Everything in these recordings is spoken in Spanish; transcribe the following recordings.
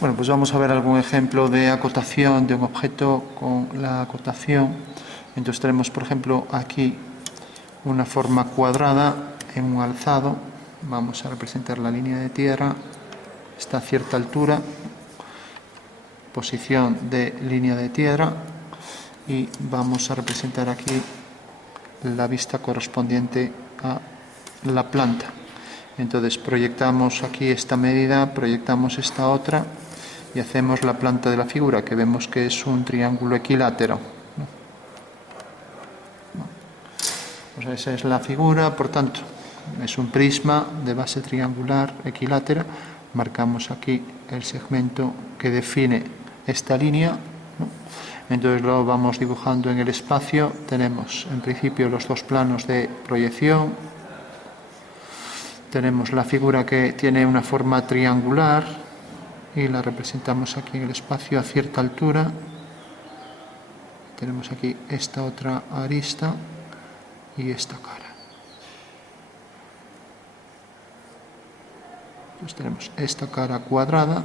Bueno, pues vamos a ver algún ejemplo de acotación de un objeto con la acotación. Entonces tenemos, por ejemplo, aquí una forma cuadrada en un alzado. Vamos a representar la línea de tierra, está a cierta altura, posición de línea de tierra, y vamos a representar aquí la vista correspondiente a la planta. Entonces proyectamos aquí esta medida, proyectamos esta otra y hacemos la planta de la figura, que vemos que es un triángulo equilátero. Pues esa es la figura, por tanto, es un prisma de base triangular equilátera. Marcamos aquí el segmento que define esta línea, ¿no? Entonces lo vamos dibujando en el espacio. Tenemos en principio los dos planos de proyección. Tenemos la figura que tiene una forma triangular y la representamos aquí en el espacio a cierta altura. Tenemos aquí esta otra arista y esta cara. Pues tenemos esta cara cuadrada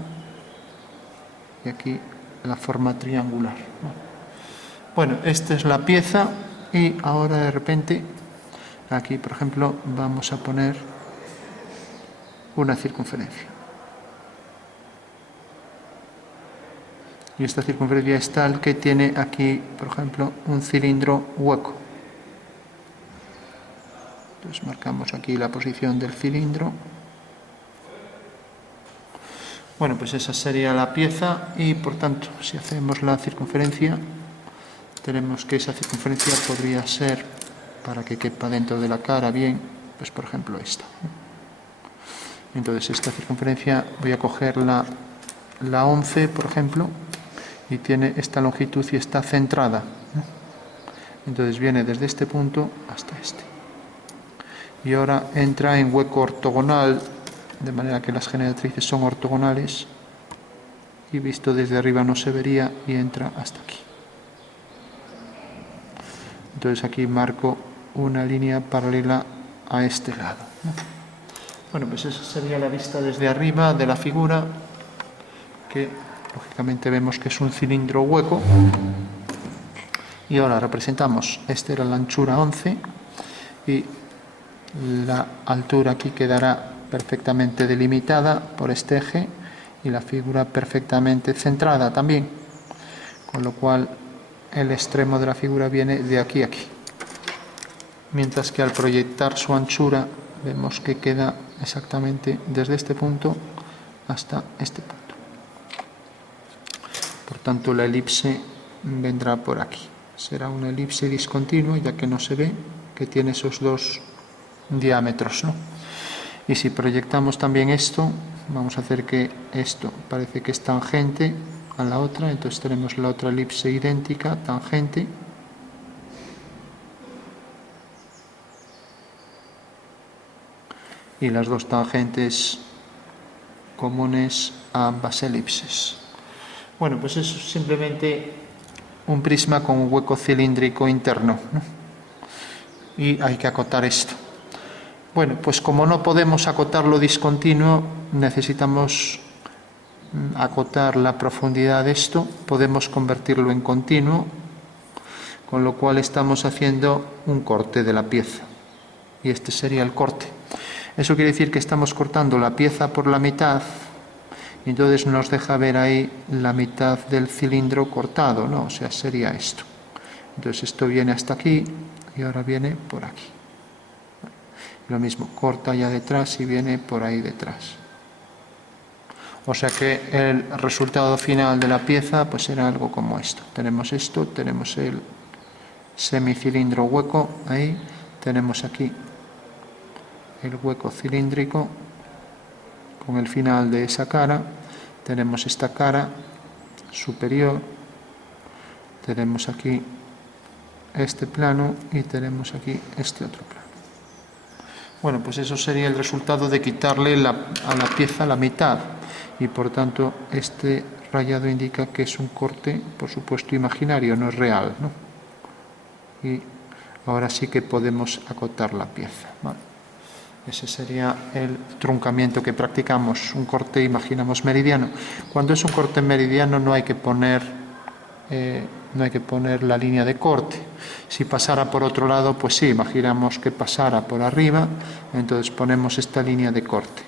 y aquí la forma triangular. Bueno, esta es la pieza y ahora de repente aquí, por ejemplo, vamos a poner una circunferencia. Y esta circunferencia es tal que tiene aquí, por ejemplo, un cilindro hueco. Entonces marcamos aquí la posición del cilindro. Bueno, pues esa sería la pieza y, por tanto, si hacemos la circunferencia, tenemos que esa circunferencia podría ser, para que quepa dentro de la cara bien, pues por ejemplo esta. Entonces esta circunferencia voy a coger la 11, por ejemplo, y tiene esta longitud y está centrada. Entonces viene desde este punto hasta este. Y ahora entra en hueco ortogonal, de manera que las generatrices son ortogonales, y visto desde arriba no se vería, y entra hasta aquí. Entonces aquí marco una línea paralela a este lado. Bueno, pues esa sería la vista desde arriba de la figura, que lógicamente vemos que es un cilindro hueco. Y ahora representamos, esta era la anchura 11, y la altura aquí quedará perfectamente delimitada por este eje y la figura perfectamente centrada también, con lo cual el extremo de la figura viene de aquí a aquí, mientras que al proyectar su anchura vemos que queda exactamente desde este punto hasta este punto. Por tanto, la elipse vendrá por aquí. Será una elipse discontinua, ya que no se ve, que tiene esos dos diámetros, ¿no? Y si proyectamos también esto, vamos a hacer que esto parece que es tangente a la otra, entonces tenemos la otra elipse idéntica, tangente. Y las dos tangentes comunes a ambas elipses. Bueno, pues eso es simplemente un prisma con un hueco cilíndrico interno, ¿no? Y hay que acotar esto. Bueno, pues como no podemos acotarlo discontinuo, necesitamos acotar la profundidad de esto. Podemos convertirlo en continuo, con lo cual estamos haciendo un corte de la pieza. Y este sería el corte. Eso quiere decir que estamos cortando la pieza por la mitad, y entonces nos deja ver ahí la mitad del cilindro cortado, ¿no? O sea, sería esto. Entonces esto viene hasta aquí y ahora viene por aquí. Lo mismo, corta ya detrás y viene por ahí detrás. O sea que el resultado final de la pieza pues será algo como esto. Tenemos esto, tenemos el semicilindro hueco ahí, tenemos aquí el hueco cilíndrico con el final de esa cara, tenemos esta cara superior, tenemos aquí este plano y tenemos aquí este otro plano. Bueno, pues eso sería el resultado de quitarle a la pieza la mitad, y por tanto este rayado indica que es un corte, por supuesto imaginario, no es real, ¿no? Y ahora sí que podemos acotar la pieza, ¿vale? Ese sería el truncamiento que practicamos, un corte, imaginamos, meridiano. Cuando es un corte meridiano no hay que poner la línea de corte. Si pasara por otro lado, pues sí, imaginamos que pasara por arriba, entonces ponemos esta línea de corte.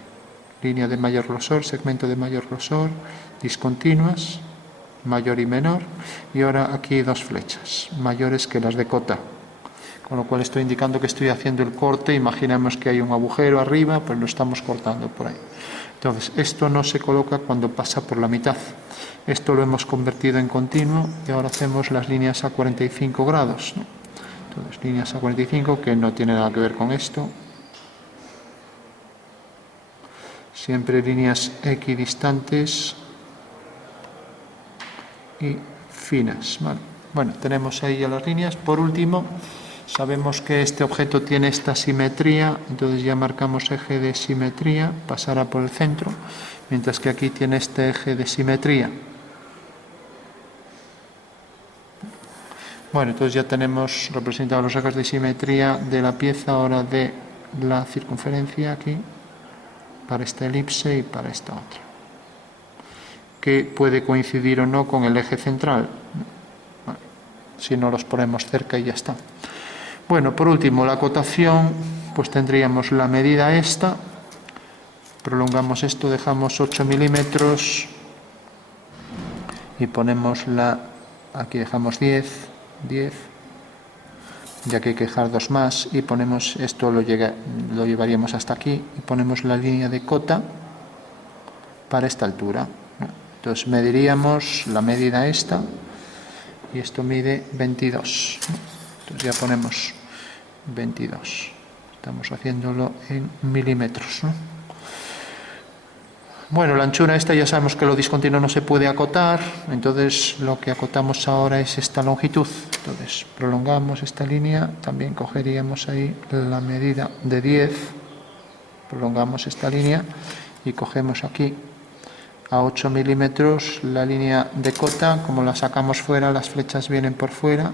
Línea de mayor grosor, segmento de mayor grosor, discontinuas, mayor y menor, y ahora aquí dos flechas, mayores que las de cota. Con lo cual estoy indicando que estoy haciendo el corte, imaginamos que hay un agujero arriba, pues lo estamos cortando por ahí. Entonces, esto no se coloca cuando pasa por la mitad. Esto lo hemos convertido en continuo y ahora hacemos las líneas a 45 grados, ¿no? Entonces, líneas a 45 que no tiene nada que ver con esto. Siempre líneas equidistantes y finas, ¿vale? Bueno, tenemos ahí ya las líneas. Por último, sabemos que este objeto tiene esta simetría, entonces ya marcamos eje de simetría, pasará por el centro, mientras que aquí tiene este eje de simetría. Bueno, entonces ya tenemos representados los ejes de simetría de la pieza, ahora de la circunferencia aquí, para esta elipse y para esta otra, que puede coincidir o no con el eje central. Bueno, si no los ponemos cerca y ya está. Bueno, por último, la acotación, pues tendríamos la medida esta, prolongamos esto, dejamos 8 milímetros y ponemos aquí dejamos 10, ya que hay que dejar dos más, y ponemos esto, lo llevaríamos hasta aquí, y ponemos la línea de cota para esta altura. Entonces mediríamos la medida esta, y esto mide 22. Entonces ya ponemos 22. Estamos haciéndolo en milímetros, ¿no? Bueno, la anchura esta ya sabemos que lo discontinuo no se puede acotar, entonces lo que acotamos ahora es esta longitud. Entonces prolongamos esta línea, también cogeríamos ahí la medida de 10, prolongamos esta línea y cogemos aquí a 8 milímetros la línea de cota. Como la sacamos fuera, las flechas vienen por fuera,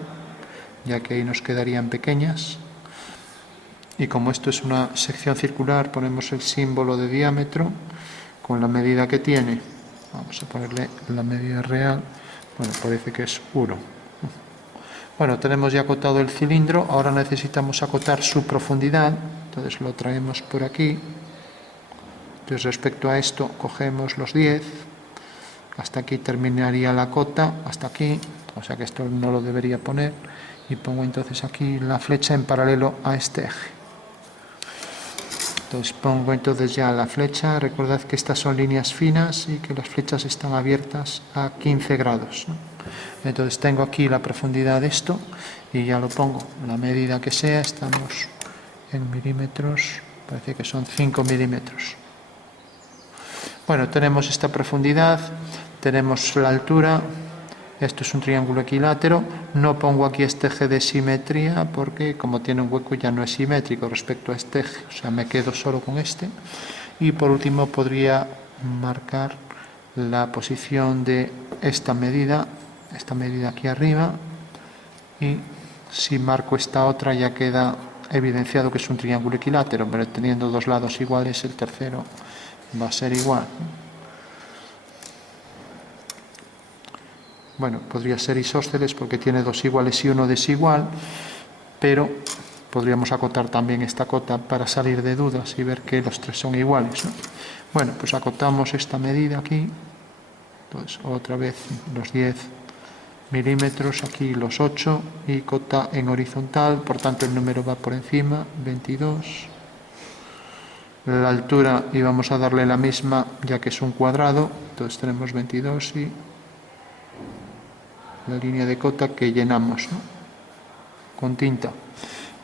ya que ahí nos quedarían pequeñas. Y como esto es una sección circular, ponemos el símbolo de diámetro con la medida que tiene. Vamos a ponerle la medida real. Bueno, parece que es 1. Bueno, tenemos ya acotado el cilindro, ahora necesitamos acotar su profundidad, entonces lo traemos por aquí. Entonces, respecto a esto, cogemos los 10, hasta aquí terminaría la cota, hasta aquí, o sea que esto no lo debería poner, y pongo entonces aquí la flecha en paralelo a este eje. Entonces pongo entonces ya la flecha, recordad que estas son líneas finas y que las flechas están abiertas a 15 grados, ¿no? Entonces tengo aquí la profundidad de esto y ya lo pongo, la medida que sea, estamos en milímetros, parece que son 5 milímetros. Bueno, tenemos esta profundidad, tenemos la altura. Esto es un triángulo equilátero. No pongo aquí este eje de simetría porque como tiene un hueco ya no es simétrico respecto a este eje. O sea, me quedo solo con este. Y por último podría marcar la posición de esta medida aquí arriba. Y si marco esta otra ya queda evidenciado que es un triángulo equilátero, pero teniendo dos lados iguales el tercero va a ser igual. Bueno, podría ser isósceles porque tiene dos iguales y uno desigual, pero podríamos acotar también esta cota para salir de dudas y ver que los tres son iguales, ¿no? Bueno, pues acotamos esta medida aquí, entonces otra vez los 10 milímetros, aquí los 8 y cota en horizontal, por tanto el número va por encima, 22. La altura íbamos a darle la misma ya que es un cuadrado, entonces tenemos 22 y la línea de cota que llenamos, ¿no?, con tinta.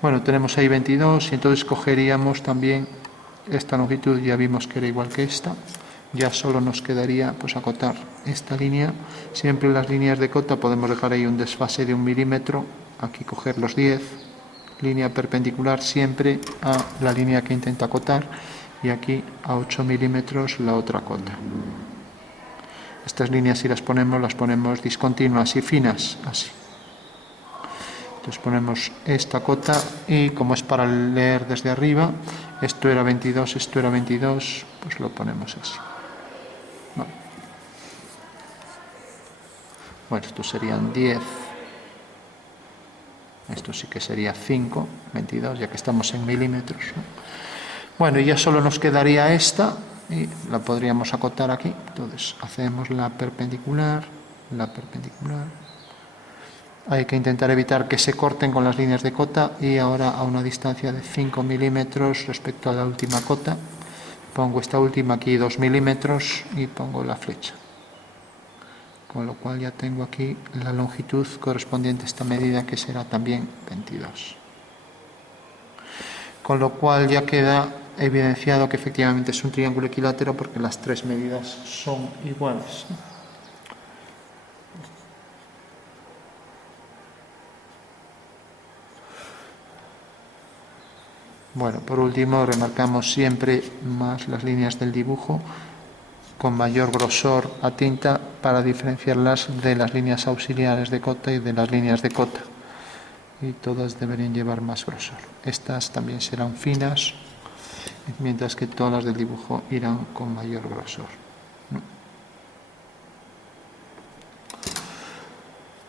Bueno, tenemos ahí 22 y entonces cogeríamos también esta longitud, ya vimos que era igual que esta, ya solo nos quedaría pues acotar esta línea. Siempre en las líneas de cota podemos dejar ahí un desfase de 1 milímetro, aquí coger los 10, línea perpendicular siempre a la línea que intenta acotar y aquí a 8 milímetros la otra cota. Estas líneas si las ponemos discontinuas y finas, así. Entonces ponemos esta cota y como es para leer desde arriba, esto era 22, esto era 22, pues lo ponemos así. Bueno, estos serían 10. Esto sí que sería 5, 22, ya que estamos en milímetros, ¿no? Bueno, y ya solo nos quedaría esta, y la podríamos acotar aquí. Entonces, hacemos la perpendicular. Hay que intentar evitar que se corten con las líneas de cota, y ahora a una distancia de 5 milímetros respecto a la última cota, pongo esta última aquí 2 milímetros y pongo la flecha. Con lo cual ya tengo aquí la longitud correspondiente a esta medida, que será también 22. Con lo cual ya queda evidenciado que efectivamente es un triángulo equilátero, porque las tres medidas son iguales. Bueno, por último remarcamos siempre más las líneas del dibujo con mayor grosor a tinta para diferenciarlas de las líneas auxiliares de cota y de las líneas de cota, y todas deberían llevar más grosor. Estas también serán finas, mientras que todas las del dibujo irán con mayor grosor.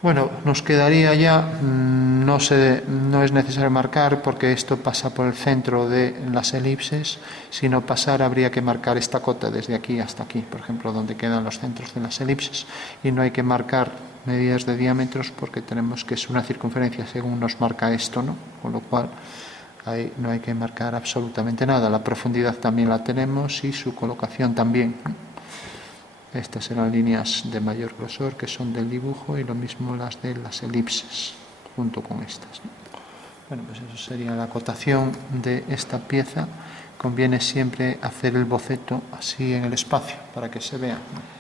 Bueno, nos quedaría ya, no es necesario marcar porque esto pasa por el centro de las elipses. Si no pasara, habría que marcar esta cota desde aquí hasta aquí, por ejemplo, donde quedan los centros de las elipses, y no hay que marcar medidas de diámetros porque tenemos que es una circunferencia según nos marca esto, ¿no? Con lo cual ahí no hay que marcar absolutamente nada. La profundidad también la tenemos y su colocación también. Estas serán líneas de mayor grosor, que son del dibujo, y lo mismo las de las elipses, junto con estas. Bueno, pues eso sería la acotación de esta pieza. Conviene siempre hacer el boceto así en el espacio, para que se vea, ¿no?